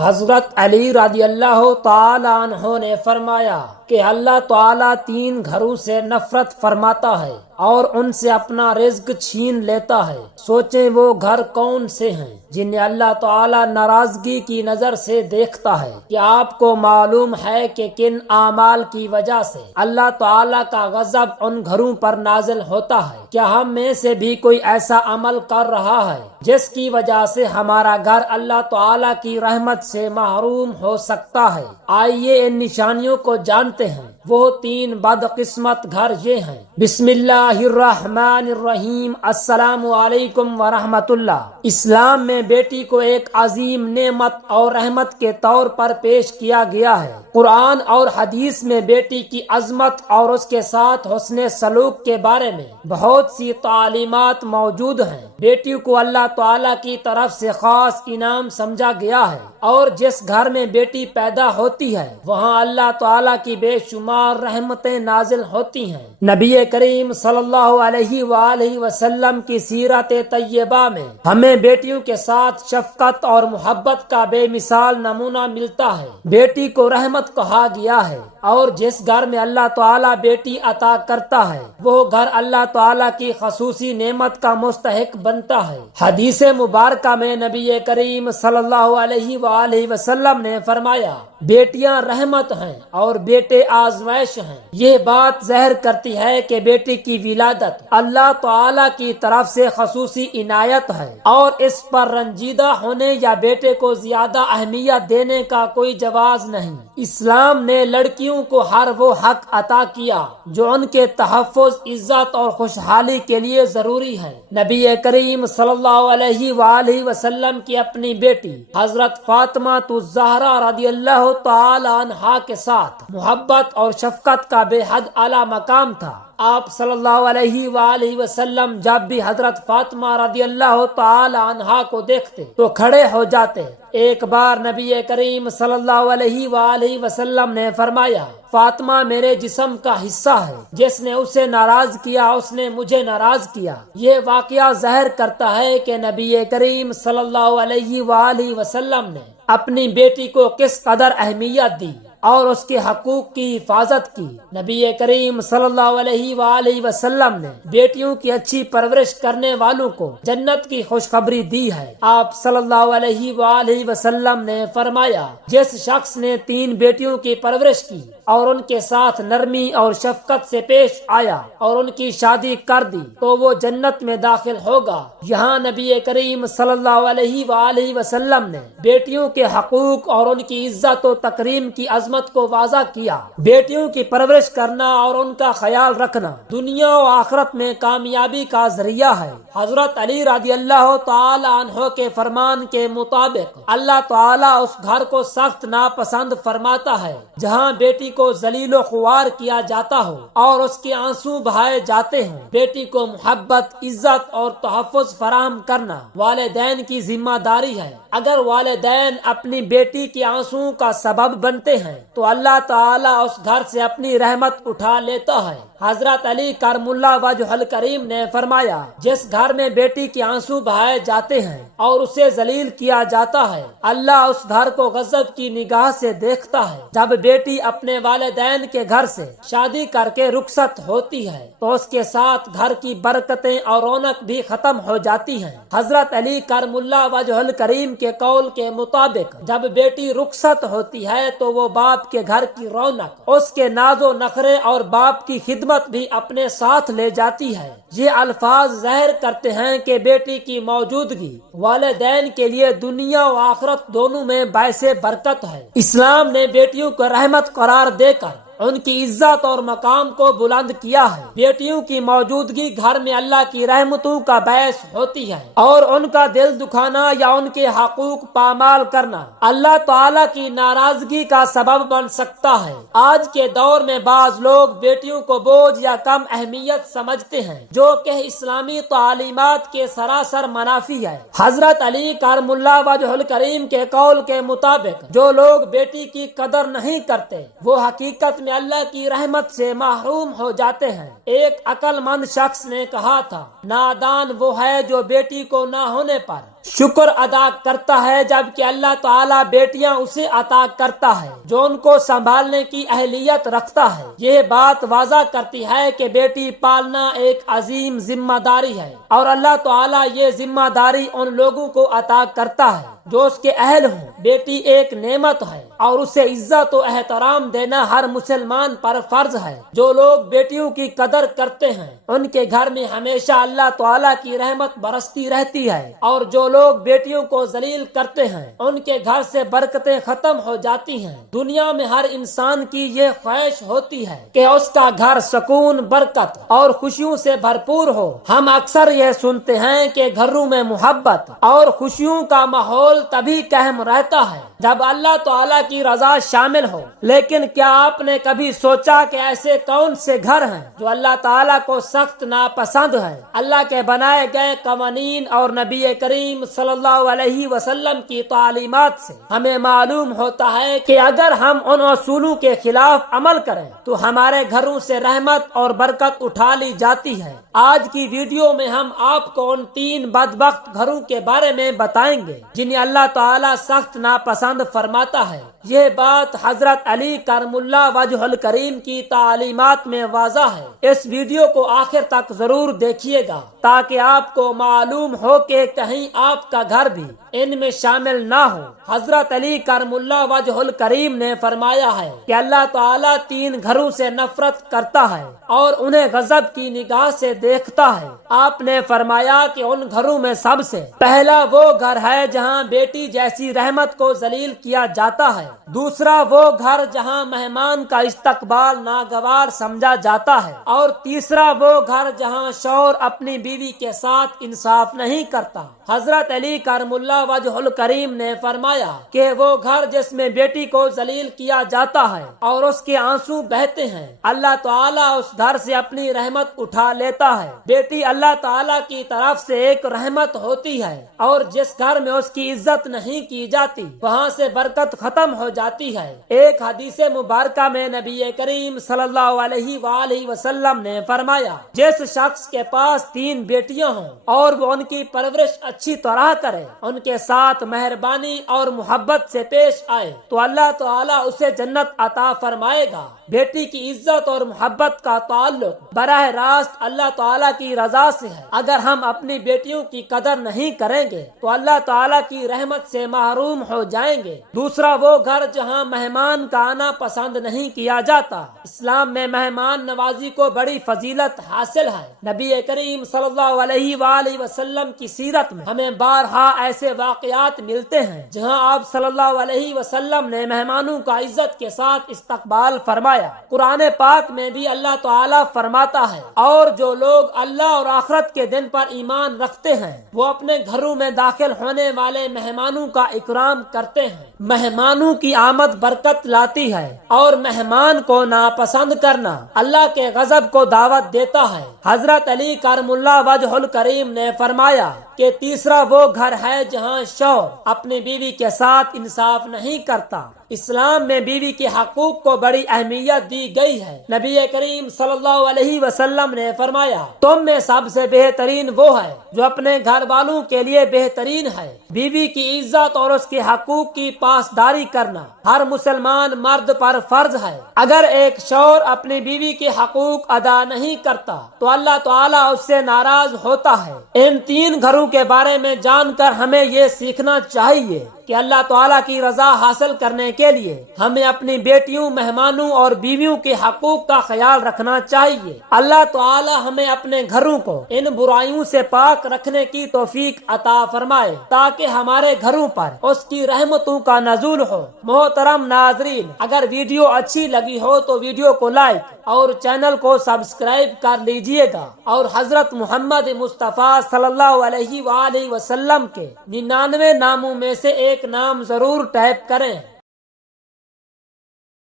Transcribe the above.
حضرت علی رضی اللہ تعالی عنہ نے فرمایا کہ اللہ تعالیٰ 3 گھروں سے نفرت فرماتا ہے اور ان سے اپنا رزق چھین لیتا ہے۔ سوچیں وہ گھر کون سے ہیں جنہیں اللہ تعالیٰ ناراضگی کی نظر سے دیکھتا ہے۔ کیا آپ کو معلوم ہے کہ کن اعمال کی وجہ سے اللہ تعالیٰ کا غضب ان گھروں پر نازل ہوتا ہے؟ کیا ہم میں سے بھی کوئی ایسا عمل کر رہا ہے جس کی وجہ سے ہمارا گھر اللہ تعالیٰ کی رحمت سے محروم ہو سکتا ہے؟ آئیے ان نشانیوں کو جانتے ہیں۔ وہ 3 بدقسمت گھر یہ ہیں۔ بسم اللہ الرحمن الرحیم۔ السلام علیکم ورحمۃ اللہ۔ اسلام میں بیٹی کو ایک عظیم نعمت اور رحمت کے طور پر پیش کیا گیا ہے۔ قرآن اور حدیث میں بیٹی کی عظمت اور اس کے ساتھ حسن سلوک کے بارے میں بہت سی تعلیمات موجود ہیں۔ بیٹی کو اللہ تعالیٰ کی طرف سے خاص انعام سمجھا گیا ہے، اور جس گھر میں بیٹی پیدا ہوتی ہے وہاں اللہ تعالیٰ کی بے شمار رحمتیں نازل ہوتی ہیں۔ نبی کریم صلی اللہ علیہ وآلہ وسلم کی سیرت طیبہ میں ہمیں بیٹیوں کے ساتھ شفقت اور محبت کا بے مثال نمونہ ملتا ہے۔ بیٹی کو رحمت کہا گیا ہے، اور جس گھر میں اللہ تعالیٰ بیٹی عطا کرتا ہے وہ گھر اللہ تعالیٰ کی خصوصی نعمت کا مستحق بنتا ہے۔ حدیث مبارکہ میں نبی کریم صلی اللہ علیہ وآلہ وسلم نے فرمایا، بیٹیاں رحمت ہیں اور بیٹے آزمائش ہیں۔ یہ بات ظاہر کرتی ہے کہ بیٹی کی ولادت اللہ تعالیٰ کی طرف سے خصوصی عنایت ہے، اور اس پر رنجیدہ ہونے یا بیٹے کو زیادہ اہمیت دینے کا کوئی جواز نہیں۔ اسلام نے لڑکیوں کو ہر وہ حق عطا کیا جو ان کے تحفظ، عزت اور خوشحالی کے لیے ضروری ہے۔ نبی کریم صلی اللہ علیہ وآلہ وسلم کی اپنی بیٹی حضرت فاطمہ الزہرا رضی اللہ تعالی عنہا کے ساتھ محبت اور شفقت کا بے حد اعلیٰ مقام تھا۔ آپ صلی اللہ علیہ وآلہ وسلم جب بھی حضرت فاطمہ رضی اللہ تعالی عنہا کو دیکھتے تو کھڑے ہو جاتے۔ ایک بار نبی کریم صلی اللہ علیہ وآلہ وسلم نے فرمایا، فاطمہ میرے جسم کا حصہ ہے، جس نے اسے ناراض کیا اس نے مجھے ناراض کیا۔ یہ واقعہ ظاہر کرتا ہے کہ نبی کریم صلی اللہ علیہ وآلہ وسلم نے اپنی بیٹی کو کس قدر اہمیت دی اور اس کے حقوق کی حفاظت کی۔ نبی کریم صلی اللہ علیہ وآلہ وسلم نے بیٹیوں کی اچھی پرورش کرنے والوں کو جنت کی خوشخبری دی ہے۔ آپ صلی اللہ علیہ وآلہ وسلم نے فرمایا، جس شخص نے 3 بیٹیوں کی پرورش کی اور ان کے ساتھ نرمی اور شفقت سے پیش آیا اور ان کی شادی کر دی تو وہ جنت میں داخل ہوگا۔ یہاں نبی کریم صلی اللہ علیہ وآلہ وسلم نے بیٹیوں کے حقوق اور ان کی عزت و تکریم کی عظمت کو واضح کیا۔ بیٹیوں کی پرورش کرنا اور ان کا خیال رکھنا دنیا و آخرت میں کامیابی کا ذریعہ ہے۔ حضرت علی رضی اللہ تعالی عنہ کے فرمان کے مطابق اللہ تعالیٰ اس گھر کو سخت ناپسند فرماتا ہے جہاں بیٹی کو ذلیل و خوار کیا جاتا ہو اور اس کے آنسو بہائے جاتے ہوں۔ بیٹی کو محبت، عزت اور تحفظ فراہم کرنا والدین کی ذمہ داری ہے۔ اگر والدین اپنی بیٹی کے آنسو کا سبب بنتے ہیں تو اللہ تعالیٰ اس گھر سے اپنی رحمت اٹھا لیتا ہے۔ حضرت علی کرم اللہ وجہ الکریم نے فرمایا، جس گھر میں بیٹی کے آنسو بہائے جاتے ہیں اور اسے ذلیل کیا جاتا ہے اللہ اس گھر کو غضب کی نگاہ سے دیکھتا ہے۔ جب بیٹی اپنے والدین کے گھر سے شادی کر کے رخصت ہوتی ہے تو اس کے ساتھ گھر کی برکتیں اور رونق بھی ختم ہو جاتی ہیں۔ حضرت علی کرم اللہ وجہ الکریم کے قول کے مطابق جب بیٹی رخصت ہوتی ہے تو وہ باپ کے گھر کی رونق، اس کے ناز و نخرے اور باپ کی خدمت بھی اپنے ساتھ لے جاتی ہے۔ یہ الفاظ ظاہر کرتے ہیں کہ بیٹی کی موجودگی والدین کے لیے دنیا و آخرت دونوں میں باعث برکت ہے۔ اسلام نے بیٹیوں کو رحمت قرار دے کر ان کی عزت اور مقام کو بلند کیا ہے۔ بیٹیوں کی موجودگی گھر میں اللہ کی رحمتوں کا باعث ہوتی ہے، اور ان کا دل دکھانا یا ان کے حقوق پامال کرنا اللہ تعالیٰ کی ناراضگی کا سبب بن سکتا ہے۔ آج کے دور میں بعض لوگ بیٹیوں کو بوجھ یا کم اہمیت سمجھتے ہیں، جو کہ اسلامی تعلیمات کے سراسر منافی ہے۔ حضرت علی کرم اللہ وجہ الکریم کے قول کے مطابق جو لوگ بیٹی کی قدر نہیں کرتے وہ حقیقت میں اللہ کی رحمت سے محروم ہو جاتے ہیں۔ ایک عقل مند شخص نے کہا تھا، نادان وہ ہے جو بیٹی کو نہ ہونے پر شکر ادا کرتا ہے، جبکہ اللہ تعالیٰ بیٹیاں اسے عطا کرتا ہے جو ان کو سنبھالنے کی اہلیت رکھتا ہے۔ یہ بات واضح کرتی ہے کہ بیٹی پالنا ایک عظیم ذمہ داری ہے، اور اللہ تعالیٰ یہ ذمہ داری ان لوگوں کو عطا کرتا ہے جو اس کے اہل ہوں۔ بیٹی ایک نعمت ہے اور اسے عزت و احترام دینا ہر مسلمان پر فرض ہے۔ جو لوگ بیٹیوں کی قدر کرتے ہیں ان کے گھر میں ہمیشہ اللہ تعالیٰ کی رحمت برستی رہتی ہے، اور جو لوگ بیٹیوں کو ذلیل کرتے ہیں ان کے گھر سے برکتیں ختم ہو جاتی ہیں۔ دنیا میں ہر انسان کی یہ خواہش ہوتی ہے کہ اس کا گھر سکون، برکت اور خوشیوں سے بھرپور ہو۔ ہم اکثر یہ سنتے ہیں کہ گھروں میں محبت اور خوشیوں کا ماحول تبھی قائم رہتا ہے جب اللہ تعالیٰ کی رضا شامل ہو، لیکن کیا آپ نے کبھی سوچا کہ ایسے کون سے گھر ہیں جو اللہ تعالیٰ کو سخت ناپسند ہیں؟ اللہ کے بنائے گئے قوانین اور نبی کریم صلی اللہ علیہ وسلم کی تعلیمات سے ہمیں معلوم ہوتا ہے کہ اگر ہم ان اصولوں کے خلاف عمل کریں تو ہمارے گھروں سے رحمت اور برکت اٹھا لی جاتی ہے۔ آج کی ویڈیو میں ہم آپ کو ان 3 بدبخت گھروں کے بارے میں بتائیں گے جنہیں اللہ تعالیٰ سخت ناپسند فرماتا ہے۔ یہ بات حضرت علی کرم اللہ وجہ الکریم کی تعلیمات میں واضح ہے۔ اس ویڈیو کو آخر تک ضرور دیکھیے گا تاکہ آپ کو معلوم ہو کہ کہیں آپ کا گھر بھی ان میں شامل نہ ہو۔ حضرت علی کرم اللہ وجہ الکریم نے فرمایا ہے کہ اللہ تعالیٰ 3 گھروں سے نفرت کرتا ہے اور انہیں غضب کی نگاہ سے دیکھتا ہے۔ آپ نے فرمایا کہ ان گھروں میں سب سے پہلا وہ گھر ہے جہاں بیٹی جیسی رحمت کو ذلیل کیا جاتا ہے، دوسرا وہ گھر جہاں مہمان کا استقبال ناگوار سمجھا جاتا ہے، اور تیسرا وہ گھر جہاں شوہر اپنی بیوی کے ساتھ انصاف نہیں کرتا۔ حضرت علی کرم اللہ وجہ الکریم نے فرمایا کہ وہ گھر جس میں بیٹی کو ذلیل کیا جاتا ہے اور اس کے آنسو بہتے ہیں، اللہ تعالیٰ اس گھر سے اپنی رحمت اٹھا لیتا ہے۔ بیٹی اللہ تعالیٰ کی طرف سے ایک رحمت ہوتی ہے، اور جس گھر میں اس کی عزت نہیں کی جاتی وہاں سے برکت ختم ہو جاتی ہے۔ ایک حدیث مبارکہ میں نبی کریم صلی اللہ علیہ وآلہ وسلم نے فرمایا، جس شخص کے پاس 3 بیٹیاں ہوں اور وہ ان کی پرورش اچھی طرح کرے، ان کے ساتھ مہربانی اور محبت سے پیش آئے، تو اللہ تعالیٰ اسے جنت عطا فرمائے گا۔ بیٹی کی عزت اور محبت کا تعلق براہ راست اللہ تعالیٰ کی رضا سے ہے۔ اگر ہم اپنی بیٹیوں کی قدر نہیں کریں گے تو اللہ تعالیٰ کی رحمت سے محروم ہو جائیں گے۔ دوسرا وہ گھر جہاں مہمان کا آنا پسند نہیں کیا جاتا۔ اسلام میں مہمان نوازی کو بڑی فضیلت حاصل ہے۔ نبی کریم صلی اللہ علیہ وآلہ وسلم کی سیرت میں ہمیں بارہا ایسے واقعات ملتے ہیں جہاں آپ صلی اللہ علیہ وسلم نے مہمانوں کا عزت کے ساتھ استقبال فرمایا۔ قرآن پاک میں بھی اللہ تعالیٰ فرماتا ہے، اور جو لوگ اللہ اور آخرت کے دن پر ایمان رکھتے ہیں وہ اپنے گھروں میں داخل ہونے والے مہمانوں کا اکرام کرتے ہیں۔ مہمانوں کی آمد برکت لاتی ہے، اور مہمان کو ناپسند کرنا اللہ کے غضب کو دعوت دیتا ہے۔ حضرت علی کرم اللہ وجہ الکریم نے فرمایا کہ تیسرا وہ گھر ہے جہاں شوہر اپنی بیوی کے ساتھ انصاف نہیں کرتا۔ اسلام میں بیوی کے حقوق کو بڑی اہمیت دی گئی ہے۔ نبی کریم صلی اللہ علیہ وسلم نے فرمایا، تم میں سب سے بہترین وہ ہے جو اپنے گھر والوں کے لیے بہترین ہے۔ بیوی کی عزت اور اس کے حقوق کی پاسداری کرنا ہر مسلمان مرد پر فرض ہے۔ اگر ایک شوہر اپنی بیوی کے حقوق ادا نہیں کرتا تو اللہ تعالیٰ اس سے ناراض ہوتا ہے۔ ان 3 گھروں کے بارے میں جان کر ہمیں یہ سیکھنا چاہیے کہ اللہ تعالیٰ کی رضا حاصل کرنے کے لیے ہمیں اپنی بیٹیوں، مہمانوں اور بیویوں کے حقوق کا خیال رکھنا چاہیے۔ اللہ تعالیٰ ہمیں اپنے گھروں کو ان برائیوں سے پاک رکھنے کی توفیق عطا فرمائے تاکہ ہمارے گھروں پر اس کی رحمتوں کا نزول ہو۔ محترم ناظرین، اگر ویڈیو اچھی لگی ہو تو ویڈیو کو لائک اور چینل کو سبسکرائب کر لیجئے گا، اور حضرت محمد مصطفیٰ صلی اللہ علیہ وآلہ وسلم کے 99 ناموں میں سے ایک نام ضرور ٹائپ کریں۔